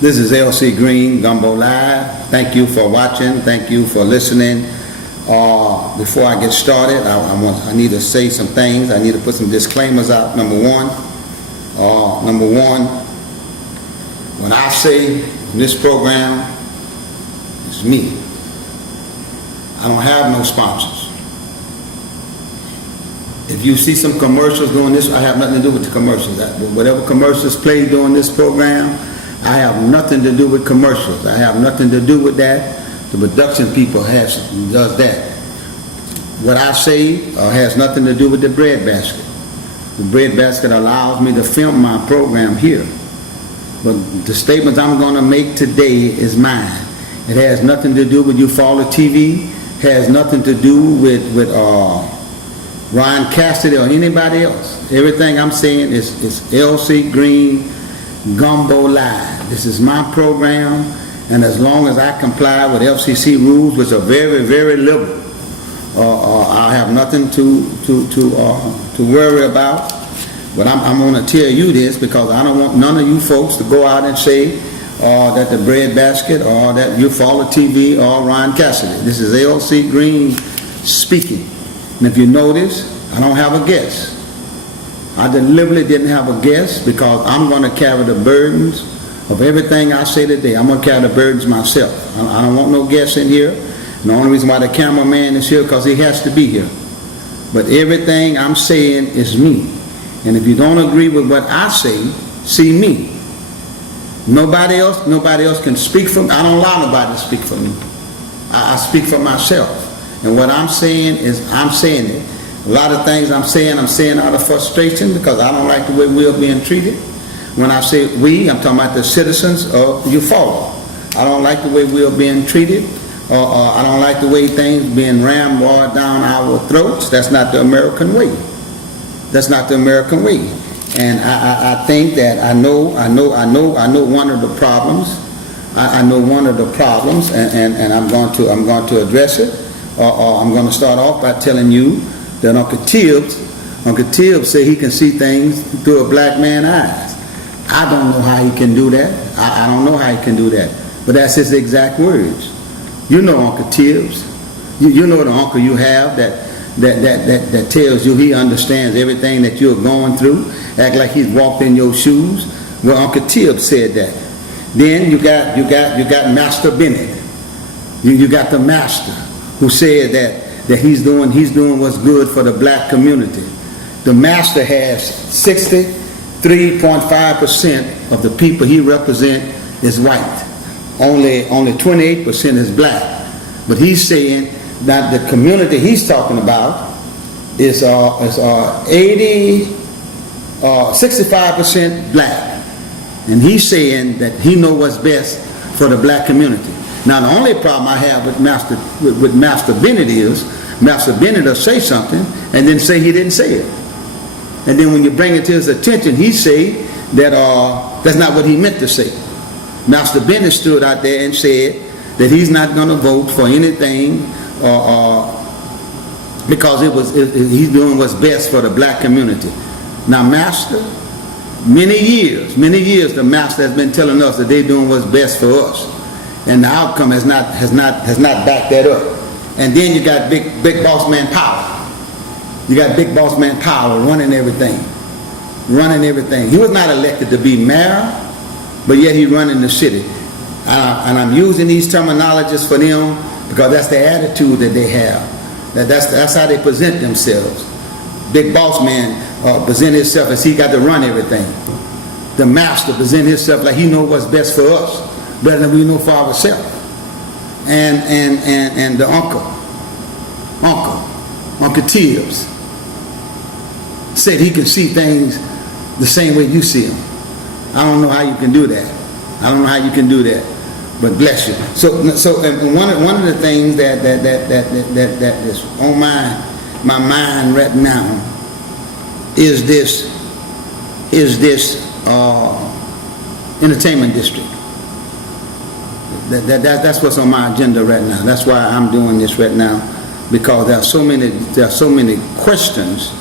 This is LC Green, Gumbo Live. Thank you for watching. Thank you for listening. Before I get started, I need to say some things. I need to put some disclaimers out. Number one, when I say this program is me, I don't have no sponsors. If you see some commercials doing this, I have nothing to do with the commercials. Whatever commercials play during this program, I have nothing to do with commercials. I have nothing to do with that. The production people does that. What I say has nothing to do with the bread basket. The bread basket allows me to film my program here. But the statements I'm going to make today is mine. It has nothing to do with you follow TV. It has nothing to do with Ryan Cassidy or anybody else. Everything I'm saying is LC Green Gumbo Live. This is my program, and as long as I comply with FCC rules, which are very, very liberal, I have nothing to worry about. But I'm going to tell you this because I don't want none of you folks to go out and say that the bread basket or that you follow TV or Ryan Cassidy. This is LC Green speaking. And if you notice, I don't have a guest. I deliberately didn't have a guest because I'm going to carry the burdens of everything I say today. I'm going to carry the burdens myself. I don't want no guests in here. And the only reason why the cameraman is here because he has to be here. But everything I'm saying is me. And if you don't agree with what I say, see me. Nobody else can speak for me. I don't allow nobody to speak for me. I speak for myself. And what I'm saying is I'm saying it. A lot of things I'm saying out of frustration because I don't like the way we're being treated. When I say we, I'm talking about the citizens of Eufaula. I don't like the way we're being treated. I don't like the way things being rammed down our throats. That's not the American way. That's not the American way. And I think that I know one of the problems. I know one of the problems, and I'm going to address it. I'm going to start off by telling you that Uncle Tibbs said he can see things through a black man's eyes. I don't know how he can do that. I don't know how he can do that. But that's his exact words. You know Uncle Tibbs. You know the uncle you have that tells you he understands everything that you're going through. Act like he's walked in your shoes. Well, Uncle Tibbs said that. Then you got Master Bennett. You got the master who said that he's doing what's good for the black community. The master has 63.5% of the people he represents is white. Only 28% is black. But he's saying that the community he's talking about is 65% black. And he's saying that he knows what's best for the black community. Now, the only problem I have with Master Bennett is Master Bennett will say something and then say he didn't say it. And then when you bring it to his attention, he say that that's not what he meant to say. Master Bennett stood out there and said that he's not going to vote for anything because he's doing what's best for the black community. Now, Master, many years, the Master has been telling us that they're doing what's best for us. And the outcome has not backed that up. And then you got big boss man power. You got big boss man power running everything. He was not elected to be mayor, but yet he running the city. And I'm using these terminologies for them because that's the attitude that they have. That's how they present themselves. Big boss man present himself as he got to run everything. The master present himself like he knows what's best for us, better than we know for ourselves. And the Uncle Tibbs said he can see things the same way you see them. I don't know how you can do that. But bless you. So one of the things that is on my mind right now is this entertainment district. That's what's on my agenda right now. That's why I'm doing this right now, because there are so many questions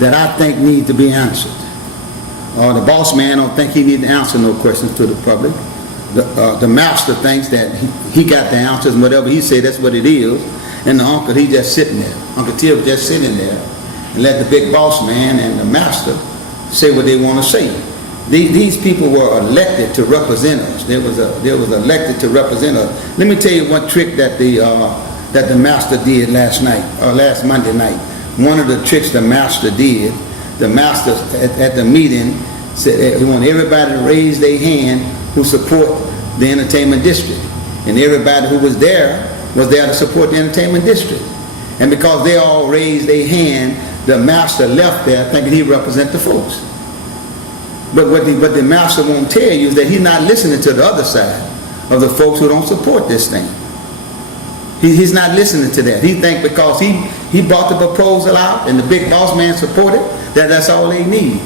that I think need to be answered. The boss man don't think he need to answer no questions to the public. the master thinks that he got the answers, and whatever he said, that's what it is. And the uncle, he just sitting there. Uncle Tip just sitting there and let the big boss man and the master say what they want to say. These people were elected to represent us. They was elected to represent us. Let me tell you one trick that the master did last Monday night. One of the tricks the master did, the master at the meeting said he wanted everybody to raise their hand who support the entertainment district. And everybody who was there to support the entertainment district. And because they all raised their hand, the master left there thinking he represent the folks. But what the master won't tell you is that he's not listening to the other side of the folks who don't support this thing. He's not listening to that. He think because he brought the proposal out and the big boss man supported, that's all they need.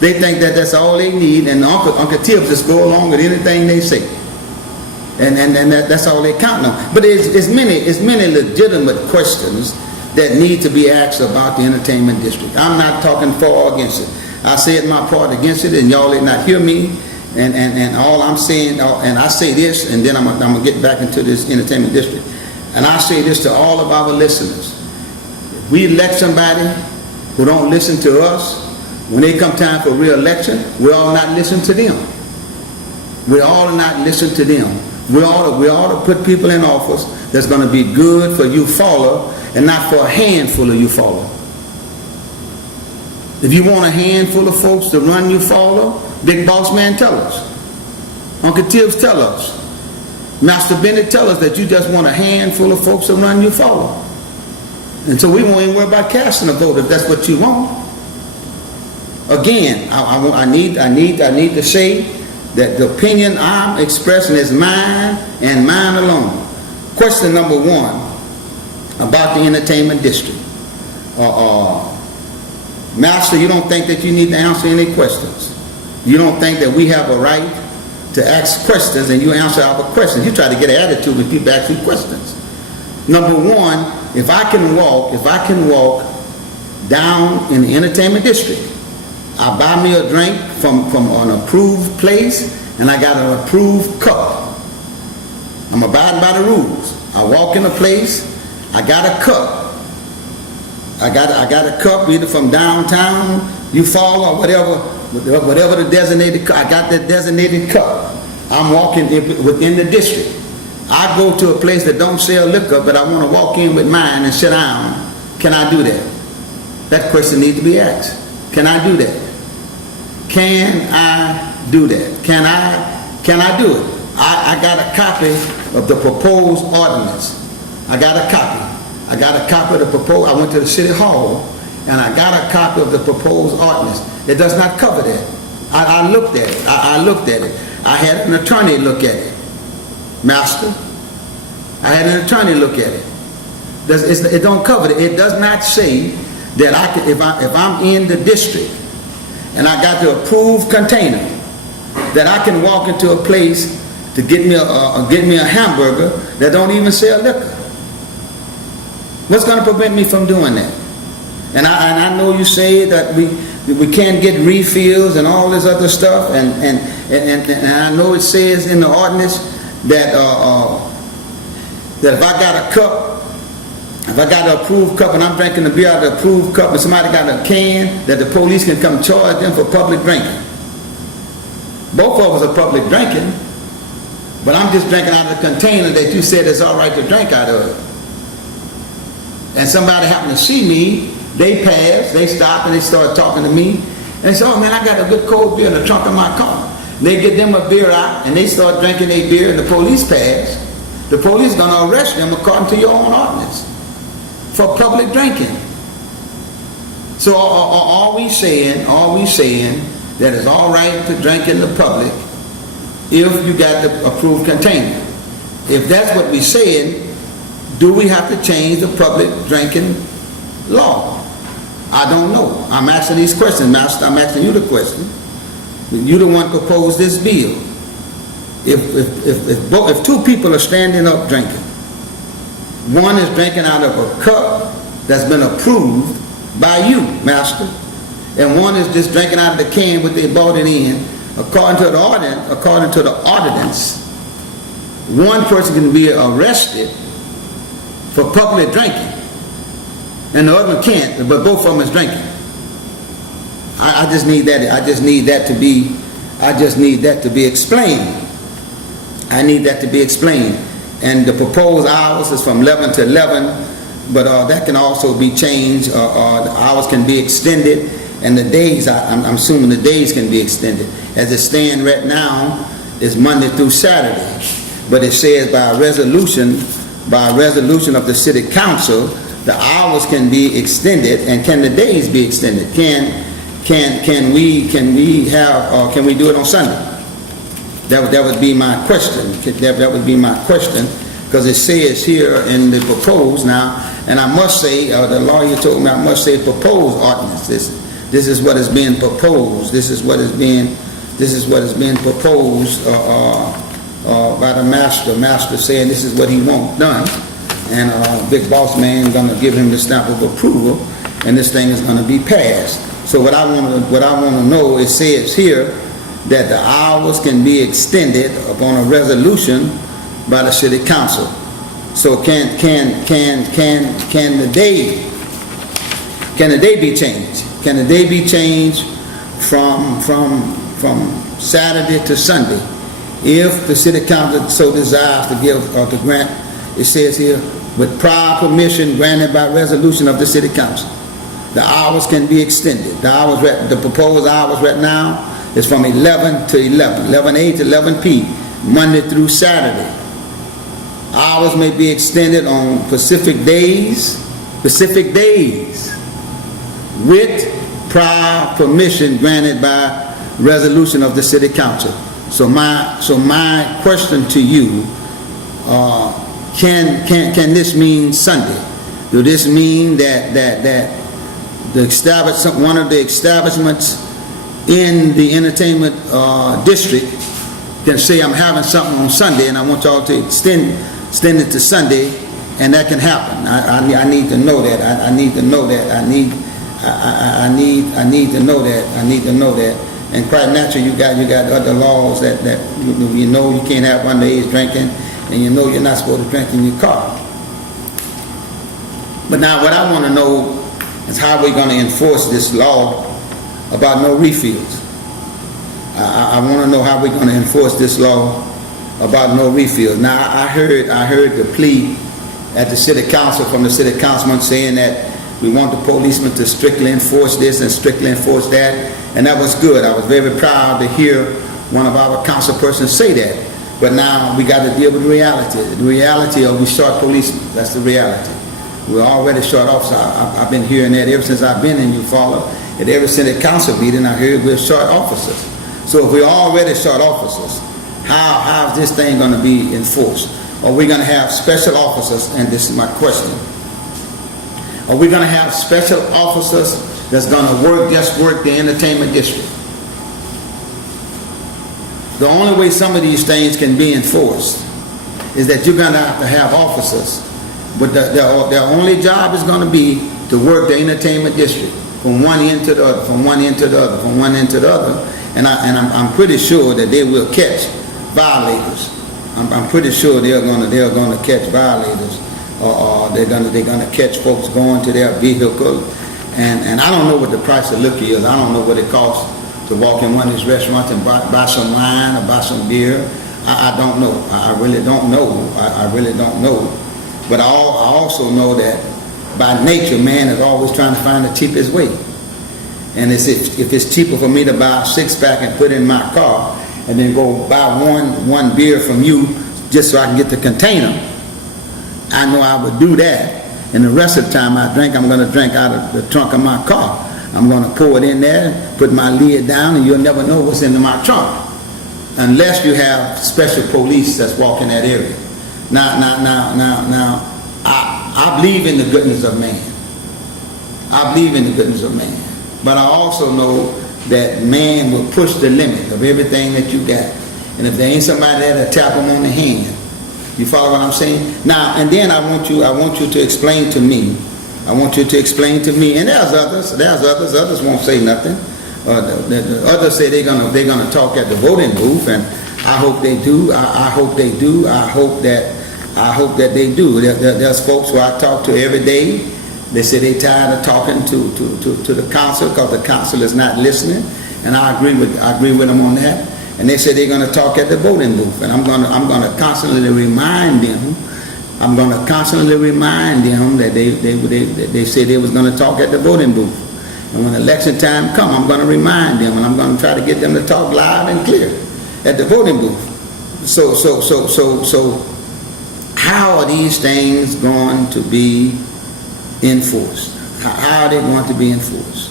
They think that that's all they need, and Uncle Tip just go along with anything they say. And that's all they count on. But it's many legitimate questions that need to be asked about the entertainment district. I'm not talking for or against it. I said my part against it, and y'all did not hear me. And all I'm saying, and I say this, and then I'm gonna get back into this entertainment district. And I say this to all of our listeners: if we elect somebody who don't listen to us, when they come time for re-election, we all not listen to them. We all not listen to them. We ought to put people in office that's going to be good for you follow, and not for a handful of you follow. If you want a handful of folks to run you follow, big boss man, tell us. Uncle Tibbs, tell us. Master Bennett, tell us that you just want a handful of folks to run you follow. And so we won't even worry about casting a vote if that's what you want. Again, I need to say that the opinion I'm expressing is mine and mine alone. Question number one about the entertainment district. Master, you don't think that you need to answer any questions. You don't think that we have a right to ask questions and you answer our questions. You try to get an attitude when people ask you questions. Number one, if I can walk down in the entertainment district, I buy me a drink from an approved place, and I got an approved cup. I'm abiding by the rules. I walk in a place, I got a cup. I got a cup either from downtown, you fall or whatever the designated cup. I got that designated cup. I'm walking within the district. I go to a place that don't sell liquor, but I want to walk in with mine and sit down. Can I do that? That question needs to be asked. Can I do that? Can I do that? Can I do it? I got a copy of the proposed ordinance. I got a copy of the proposed. I went to the city hall and I got a copy of the proposed ordinance. It does not cover that. I looked at it. I looked at it. I had an attorney look at it. Master, I had an attorney look at it. It don't cover it. It does not say that I can, if I'm in the district and I got the approved container, that I can walk into a place to get me a hamburger that don't even sell liquor. What's going to prevent me from doing that? And I know you say that we can't get refills and all this other stuff, and I know it says in the ordinance that if I got a cup, if I got an approved cup and I'm drinking the beer out of the approved cup and somebody got a can, that the police can come charge them for public drinking. Both of us are public drinking, but I'm just drinking out of the container that you said it's all right to drink out of. And somebody happened to see me, they pass, they stop and they start talking to me, and they say, oh man, I got a good cold beer in the trunk of my car. And they get them a beer out and they start drinking their beer and the police pass. The police gonna arrest them according to your own ordinance for public drinking. So are we saying that it's all right to drink in the public if you got the approved container? If that's what we're saying, do we have to change the public drinking law? I don't know. I'm asking these questions, Master. I'm asking you the question. You're the one who proposed this bill. If two people are standing up drinking, one is drinking out of a cup that's been approved by you, Master, and one is just drinking out of the can what they bought it in According to the ordinance, one person can be arrested for public drinking, and the other can't, but both of them is drinking. I just need that to be explained. I need that to be explained. And the proposed hours is from 11 to 11, but that can also be changed. The hours can be extended, and the days, I'm assuming the days can be extended. As it stands right now, it's Monday through Saturday. But it says by a resolution of the city council, the hours can be extended, and can the days be extended? Can we do it on Sunday? That would be my question. That would be my question, because it says here in the proposed now, and I must say, the lawyer told me I must say proposed ordinance. This is what is being proposed. This is what is being proposed by the master. Master saying this is what he wants done, and big boss man gonna give him the stamp of approval, and this thing is gonna be passed. So what I want to know, it says here that the hours can be extended upon a resolution by the city council. So can the day be changed? Can the day be changed from Saturday to Sunday, if the city council so desires to give or to grant? It says here, with prior permission granted by resolution of the city council, the hours can be extended. The proposed hours right now is from 11 to 11 a to 11 p, Monday through Saturday. Hours may be extended on specific days, with prior permission granted by resolution of the city council. So my question to you, can this mean Sunday? Do this mean that one of the establishments in the entertainment district can say, I'm having something on Sunday and I want y'all to extend it to Sunday, and that can happen? I need to know that. I need to know that. I need to know that. And quite naturally, you got other laws that you know you can't have underage drinking, and you know you're not supposed to drink in your car. But now what I want to know is how we're going to enforce this law about no refills. I want to know how we're going to enforce this law about no refills. Now I heard the plea at the city council from the city councilman saying that we want the policemen to strictly enforce this and strictly enforce that, and that was good. I was very proud to hear one of our council persons say that. But now we got to deal with the reality. The reality of we short policemen. That's the reality. We're already short officers. I've been hearing that ever since I've been in Eufaula. At every city council meeting, I heard we're short officers. So if we're already short officers, how is this thing going to be enforced? Are we going to have special officers? And this is my question. Are we going to have special officers that's going to just work the entertainment district? The only way some of these things can be enforced is that you're going to have officers, but their only job is going to be to work the entertainment district from one end to the other, from one end to the other, from one end to the other. And I'm pretty sure that they will catch violators. I'm pretty sure they're going to catch violators, or they're going to catch folks going to their vehicle. And I don't know what the price of liquor is. I don't know what it costs to walk in one of these restaurants and buy some wine or buy some beer. I don't know. I really don't know. I really don't know. But I also know that by nature, man is always trying to find the cheapest way. And if it's cheaper for me to buy a six-pack and put it in my car, and then go buy one beer from you just so I can get the container, I know I would do that. And the rest of the time I drink, I'm going to drink out of the trunk of my car. I'm going to pour it in there, put my lid down, and you'll never know what's in my trunk, unless you have special police that's walking that area. Now, I believe in the goodness of man. I believe in the goodness of man. But I also know that man will push the limit of everything that you got. And if there ain't somebody there to tap them on the hand, you follow what I'm saying? Now, and then I want you to explain to me. I want you to explain to me, and there's others won't say nothing. The others say they're gonna talk at the voting booth, and I hope they do. I hope they do. I hope that they do. There's folks who I talk to every day. They say they're tired of talking to the council because the council is not listening, and I agree with them on that. And they say they're going to talk at the voting booth, and I'm going to constantly remind them. I'm going to constantly remind them that they said they was going to talk at the voting booth. And when election time comes, I'm going to remind them, and I'm going to try to get them to talk loud and clear at the voting booth. So how are these things going to be enforced? How are they going to be enforced?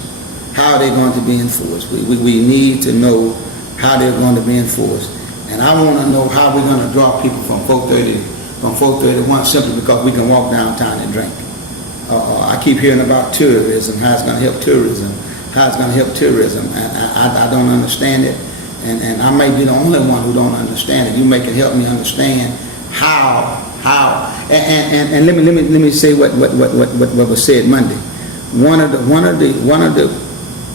How are they going to be enforced? We need to know how they're going to be enforced. And I want to know how we're going to draw people from 431 simply because we can walk downtown and drink. I keep hearing about tourism, how it's going to help tourism, and I don't understand it, and I may be the only one who don't understand it. You may can help me understand how, and let me say what was said Monday. One of the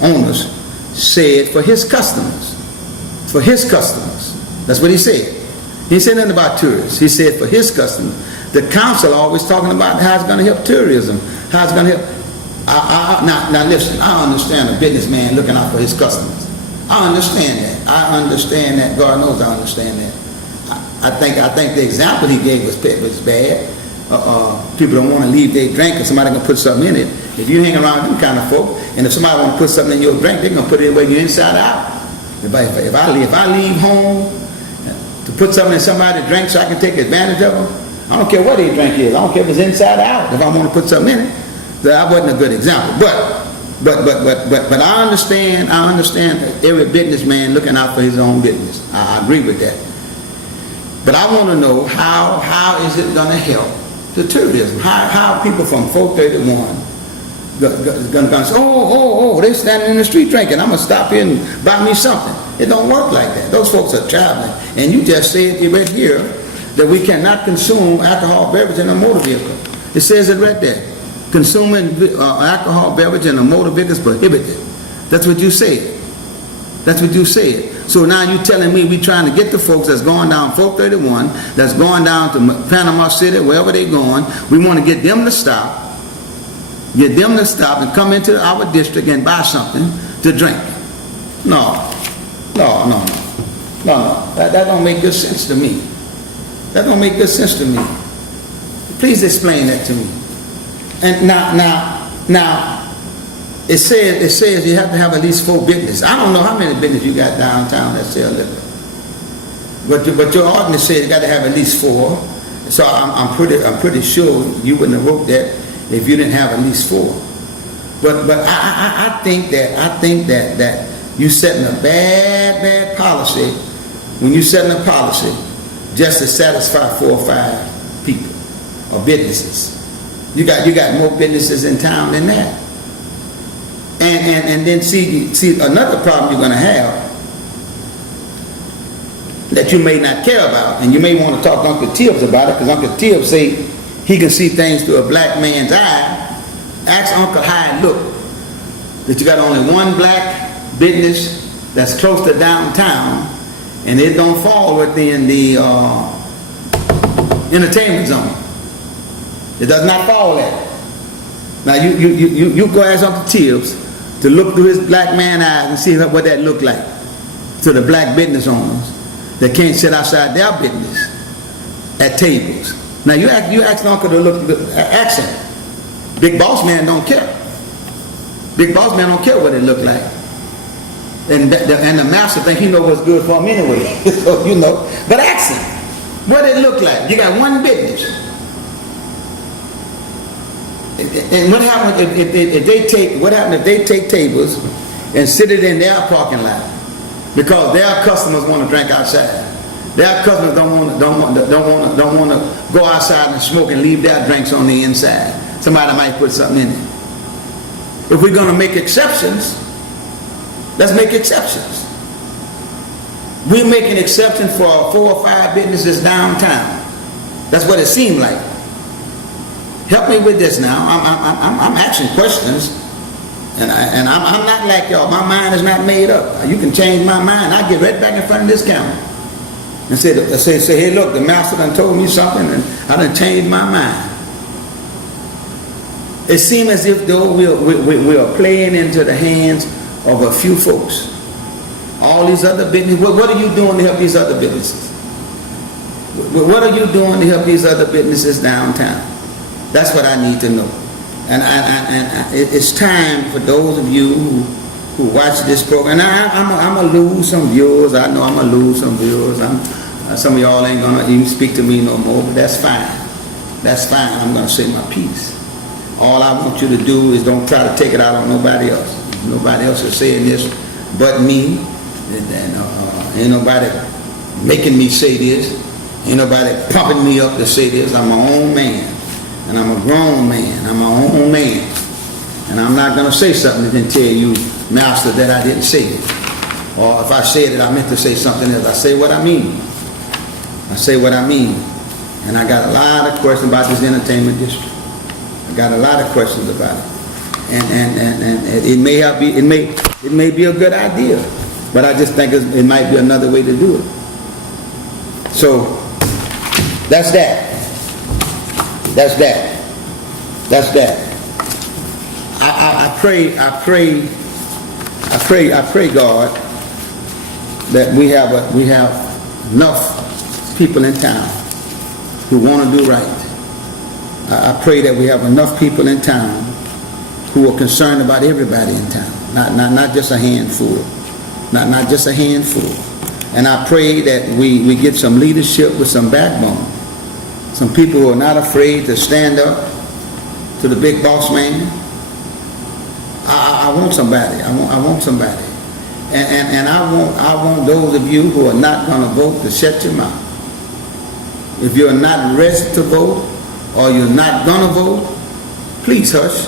owners said for his customers. That's what he said. He said nothing about tourists. He said for his customers. The council always talking about how it's going to help tourism, how it's going to help. Now listen, I understand a businessman looking out for his customers. I understand that. God knows I understand that. I think the example he gave was bad. People don't want to leave their drink because somebody going to put something in it. If you hang around them kind of folk, and if somebody want to put something in your drink, they're going to put it where you're inside out. If I leave home to put something in somebody's drink so I can take advantage of them, I don't care what their drink is. I don't care if it's inside or out. If I want to put something in it, that wasn't a good example. But I understand every businessman looking out for his own business. I agree with that. But I want to know how is it going to help the tourism? How people from 431 going to say, oh, they're standing in the street drinking. I'm going to stop here and buy me something. It don't work like that. Those folks are traveling. And you just said it right here that we cannot consume alcohol beverage in a motor vehicle. It says it right there. Consuming alcohol beverage in a motor vehicle is prohibited. That's what you said. So now you're telling me we're trying to get the folks that's going down 431, that's going down to Panama City, wherever they're going, we want to get them to stop and come into our district and buy something to drink. No. That don't make good sense to me. Please explain that to me. And now, it says you have to have at least 4 businesses. I don't know how many businesses you got downtown that sell liquor. But your ordinance says you got to have at least 4. So I'm pretty sure you wouldn't have wrote that if you didn't have at least 4. But I think that you setting a bad policy when you setting a policy just to satisfy 4 or 5 people or businesses. You got more businesses in town than that. And then see another problem you're going to have that you may not care about, and you may want to talk to Uncle Tibbs about it, because Uncle Tibbs say he can see things through a black man's eye. Ask Uncle how it look that you got only one black business that's close to downtown, and it don't fall within the entertainment zone. It does not fall there. Now you go ask Uncle Tibbs to look through his black man eyes and see what that look like to the black business owners that can't sit outside their business at tables. Now you ask Uncle to look, ask him. Big boss man don't care. Big boss man don't care what it look like. And the master think he know what's good for him anyway. So but ask him what it look like. You got one business. And what happens if they take tables and sit it in their parking lot because their customers want to drink outside? Their customers don't want to go outside and smoke and leave their drinks on the inside. Somebody might put something in it. If we're going to make exceptions, let's make exceptions. We're making exceptions for 4 or 5 businesses downtown. That's what it seemed like. Help me with this now. I'm asking questions. And I'm not like y'all. My mind is not made up. You can change my mind. I get right back in front of this camera and say, hey, look, the master done told me something, and I done changed my mind. It seems as if though we are playing into the hands of a few folks. All these other businesses. What are you doing to help these other businesses? What are you doing to help these other businesses downtown? That's what I need to know. And it's time for those of you who watch this program. And I'm going to lose some viewers. I know I'm going to lose some viewers. Some of y'all ain't going to even speak to me no more, but that's fine. That's fine. I'm going to say my piece. All I want you to do is don't try to take it out on nobody else. Nobody else is saying this but me. And ain't nobody making me say this. Ain't nobody pumping me up to say this. I'm my own man. And I'm a grown man. I'm my own man. And I'm not going to say something and tell you, Master, that I didn't say it. Or if I said it, I meant to say something else. I say what I mean. I say what I mean. And I got a lot of questions about this entertainment district. I got a lot of questions about it. And it may be a good idea. But I just think it might be another way to do it. So, that's that. That's that. That's that. I pray, God, that we have enough people in town who want to do right. I pray that we have enough people in town who are concerned about everybody in town, not just a handful, not just a handful. And I pray that we get some leadership with some backbone. Some people who are not afraid to stand up to the big boss man. I want somebody. I want somebody. And I want those of you who are not going to vote to shut your mouth. If you're not ready to vote or you're not going to vote, please hush.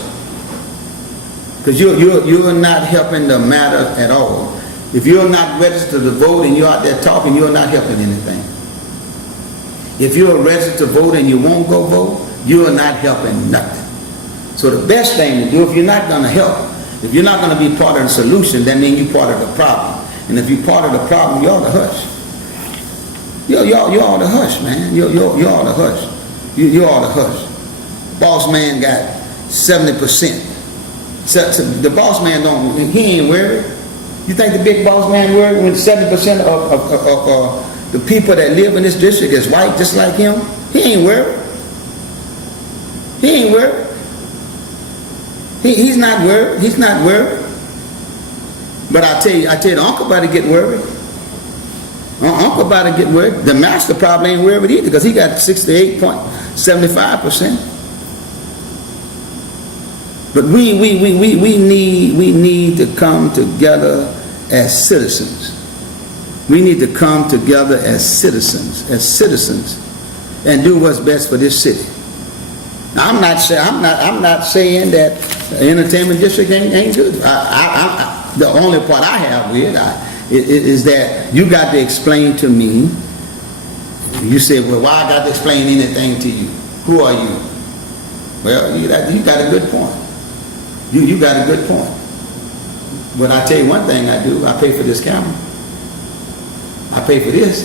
Because you're not helping the matter at all. If you're not registered to vote and you're out there talking, you're not helping anything. If you're registered to vote and you won't go vote, you're not helping nothing. So the best thing to do, if you're not going to help, if you're not going to be part of the solution, that means you're part of the problem. And if you're part of the problem, you ought to hush. You ought to hush, man. You ought to hush. You ought to hush. Boss man got 70%. The boss man he ain't worried. You think the big boss man worried when 70% of the people that live in this district is white just like him? He ain't worried. He ain't worried. He's not worried. He's not worried. But I tell you, the uncle about to get worried. Uncle about to get worried. The master probably ain't worried either because he got 68.75%. But we need to come together as citizens. We need to come together as citizens, and do what's best for this city. Now, I'm not saying that the entertainment district ain't good. The only part I have with it is that you got to explain to me. You say, well, why I got to explain anything to you? Who are you? Well, you got a good point. You got a good point. But I tell you one thing I do. I pay for this camera. I pay for this.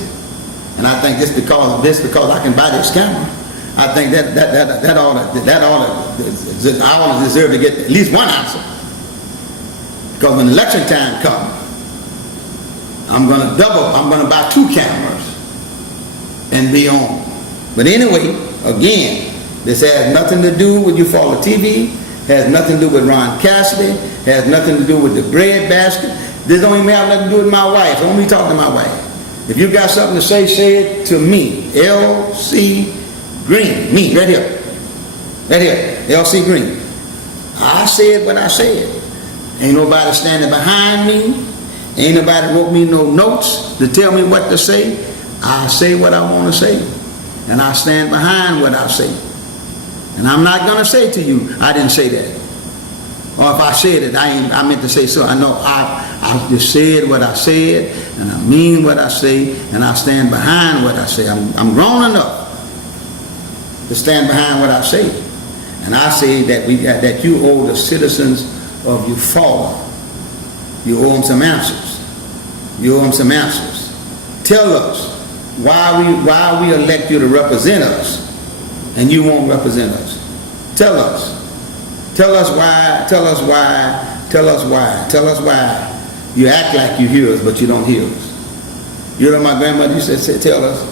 And I think just because I can buy this camera, I think that ought to deserve to get at least one answer. Because when election time comes, I'm going to buy 2 cameras and be on. But anyway, again, this has nothing to do with you follow TV, has nothing to do with Ron Cassidy, has nothing to do with the bread basket. This don't even have nothing to do with my wife. Don't be talking to my wife. If you got something to say it to me. L.C. Green. Me, right here. Right here. L.C. Green. I said what I said. Ain't nobody standing behind me. Ain't nobody wrote me no notes to tell me what to say. I say what I want to say. And I stand behind what I say. And I'm not going to say to you, I didn't say that. Or if I said it, I meant to say so. I know I just said what I said, and I mean what I say, and I stand behind what I say. I'm grown enough to stand behind what I say. And I say that you owe the citizens of you fallen. You owe them some answers. You owe them some answers. Tell us why we elect you to represent us and you won't represent us. Tell us. Tell us why. Tell us why. Tell us why. Tell us why you act like you hear us, but you don't hear us. You know, my grandmother used to say, tell us,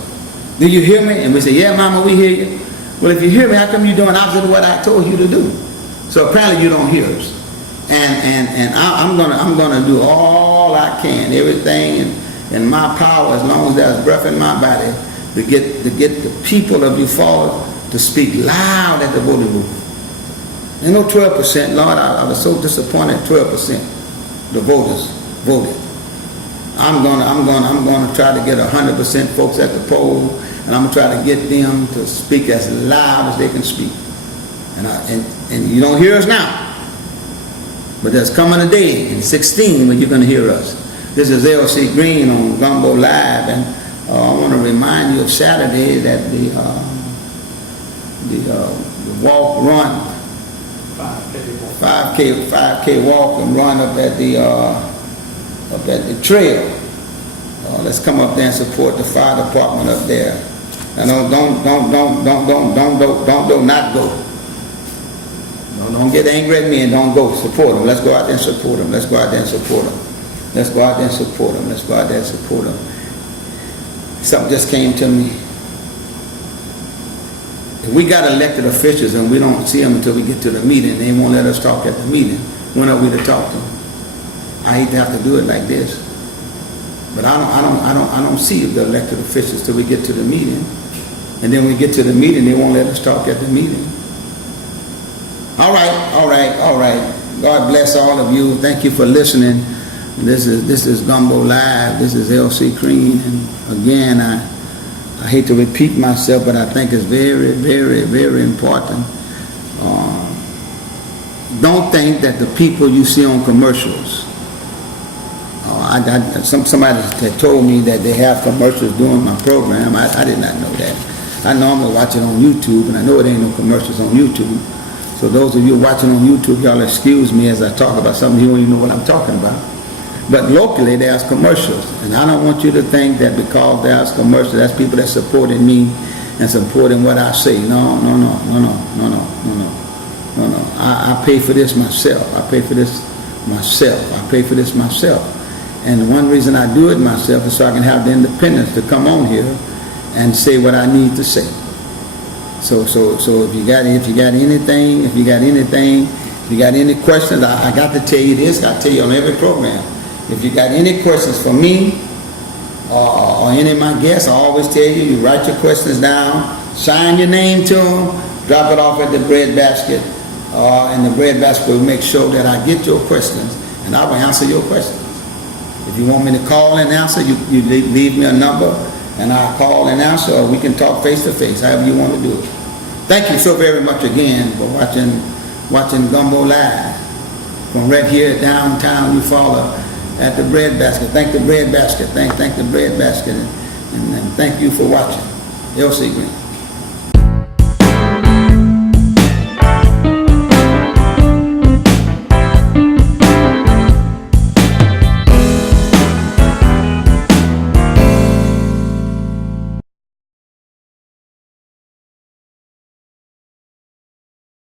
do you hear me? And we say, yeah, Mama, we hear you. Well, if you hear me, how come you're doing opposite of what I told you to do? So apparently you don't hear us. And I'm gonna do all I can, everything in my power, as long as there's breath in my body, to get the people of Eufaula to speak loud at the voting booth. And no 12%, Lord, I was so disappointed. 12%, the voters voted. I'm gonna try to get 100% folks at the poll, and I'm gonna try to get them to speak as loud as they can speak. And you don't hear us now. But there's coming a day in 16 when you're going to hear us. This is L.C. Green on Gumbo Live, and I want to remind you of Saturday that the walk, run, 5K walk and run up at the trail. Let's come up there and support the fire department up there. And don't not go. Don't get angry at me and don't go. Support them. Let's go out there and support them. Let's go out there and support them. Let's go out there and support them. Let's go out there and support them. Something just came to me. If we got elected officials and we don't see them until we get to the meeting, they won't let us talk at the meeting. When are we to talk to them? I hate to have to do it like this, but I don't see the elected officials till we get to the meeting, and then we get to the meeting, they won't let us talk at the meeting. All right. God bless all of you. Thank you for listening. This is Gumbo Live. This is L.C. Green. And again, I hate to repeat myself, but I think it's very, very, very important. Don't think that the people you see on commercials, somebody had told me that they have commercials during my program. I did not know that. I normally watch it on YouTube, and I know it ain't no commercials on YouTube. So those of you watching on YouTube, y'all excuse me as I talk about something you don't even know what I'm talking about. But locally, there's commercials. And I don't want you to think that because there's commercials, that's people that supporting me and supporting what I say. No. I pay for this myself. I pay for this myself. And one reason I do it myself is so I can have the independence to come on here and say what I need to say. So if you got any questions, I got to tell you this. I tell you on every program. If you got any questions for me or any of my guests, I always tell you, you write your questions down, sign your name to them, drop it off at the bread basket, and the bread basket will make sure that I get your questions and I will answer your questions. If you want me to call and answer, you leave me a number and I'll call and answer, or we can talk face to face, however you want to do it. Thank you so very much again for watching Gumbo Live from right here downtown Eufaula at the bread basket. Thank the bread basket. Thank the bread basket, and thank you for watching. L.C. Green.